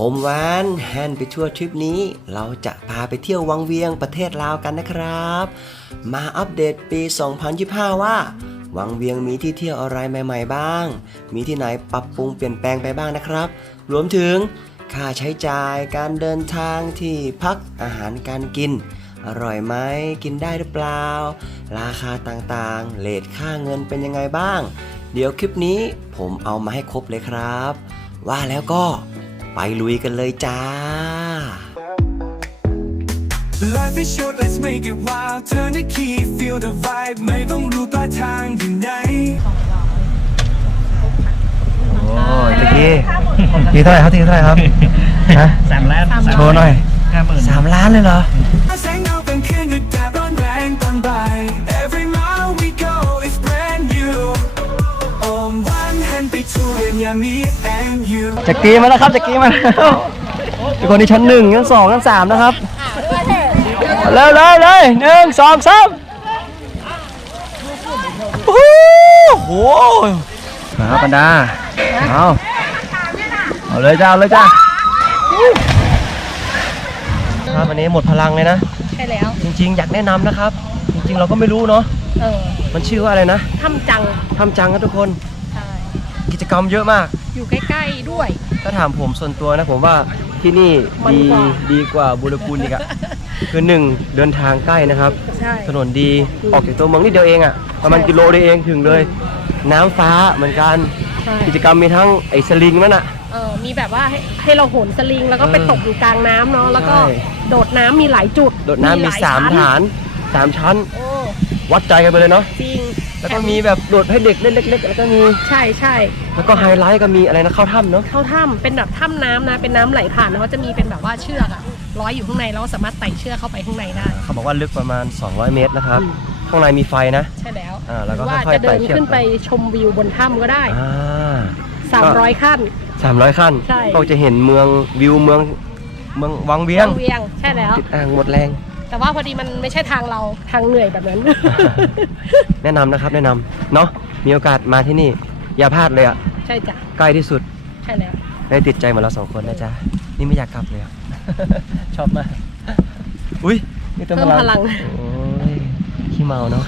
อมหวานแฮนไปทั่วทริปนี้ เราจะพาไปเที่ยววังเวียงประเทศลาวกันนะครับ มาอัปเดตปี 2025 ว่า วังเวียงมีที่เที่ยวอะไรใหม่ ๆ บ้าง มีที่ไหนปรับปรุงเปลี่ยนแปลงไปบ้างนะครับ รวมถึงค่าใช้จ่ายการเดินทางที่พักอาหารการกิน อร่อยไหมกินได้หรือเปล่า ราคาต่างๆเลทค่าเงินเป็นยังไงบ้าง เดี๋ยวคลิปนี้ผมเอามาให้ครบเลยครับ ว่าแล้วก็ ไปลุยกันเลยจ้า Life is short, let's make it wild. Turn the key, feel the vibe. ไม่ต้องรู้ปลายทางอยู่ไหนโอ้ยตะกี้ทีเท่าไหร่ครับทีเท่าไหร่ครับฮะสามล้านโชว์หน่อยห้าหมื่นสามล้านเลยเหรอ จักรีมาแล้วครับจักรีมาแล้วทุกคนที่ชั้นหนึ่งชั้นสองชั้นสามนะครับเลยเลยเลยหนึ่งสองสามโอ้โหมาปันดาเอาเอาเลยจ้าเอาเลยจ้าครับวันนี้หมดพลังเลยนะใช่แล้ว จริง ๆ อยากแนะนำนะครับ จริง ๆ เราก็ไม่รู้เนาะมันชื่อว่าอะไรนะทำจังทำจังครับทุกคน จกรรมเยอะมาก อยู่ใกล้ๆด้วย ถ้าถามผมส่วนตัวนะผมว่าที่นี่มันดีกว่า ดีกว่าบุรพูนอีกอะคือหนึ่งเดินทางใกล้นะครับ ใช่ ถนนดีออกจากตัวเมืองนิดเดียวเองอะประมาณใช่ กิโลเดียวเองถึงเลย น้ำฟ้าเหมือนกัน ใช่กิจกรรมมีทั้งไอ้สลิงนั่นอะ เออมีแบบว่าให้ให้เราโหนสลิงแล้วก็ไปเออตกอยู่กลางน้ำเนาะแล้วก็ใช่ โดดน้ำมีหลายจุดโดดน้ำมีหลยสามชั้นฐานสามชั้น โอ้วัดใจกันไปเลยเนาะจริง แล้วก็มีแบบโดดให้เด็กเล่นเล็ก ๆ แล้วก็มี ใช่ใช่แล้วก็ไฮไลท์ก็มีอะไรนะเข้าถ้ำเนาะ เข้าถ้ำเป็นแบบถ้ำน้ำนะเป็นน้ำไหลผ่านแล้วเขาจะมีเป็นแบบว่าเชือกอะร้อยอยู่ข้างในแล้วก็สามารถไต่เชือกเข้าไปข้างในได้เขาบอกว่าลึกประมาณ 200 เมตรนะครับอืมข้างในมีไฟนะ ใช่แล้วอ่าแล้วก็หรือว่าค่อยๆจะเดินไต่เชือกขึ้นไปชมวิวบนถ้ำก็ได้ อ่า 300 ขั้นสามร้อยขั้นใช่ ก็จะเห็นเมืองวิวเมืองเมืองวังเวียงวังเวียงใช่แล้ว ติดอ่างหมดแรง แต่ว่าพอดีมันไม่ใช่ทางเราทางเหนื่อยแบบนั้น แนะนำนะครับแนะนำเนาะมีโอกาสมาที่นี่ อย่าพลาดเลยอะใช่จ้ะใกล้ที่สุดใช่แล้ว ได้ติดใจเหมือนเราสองคนนะจ๊ะนี่ไม่อยากกลับเลยอะชอบมาก อุ้ยนี่เติมเพิ่มพลัง โอ้ยขี้เมาเนาะ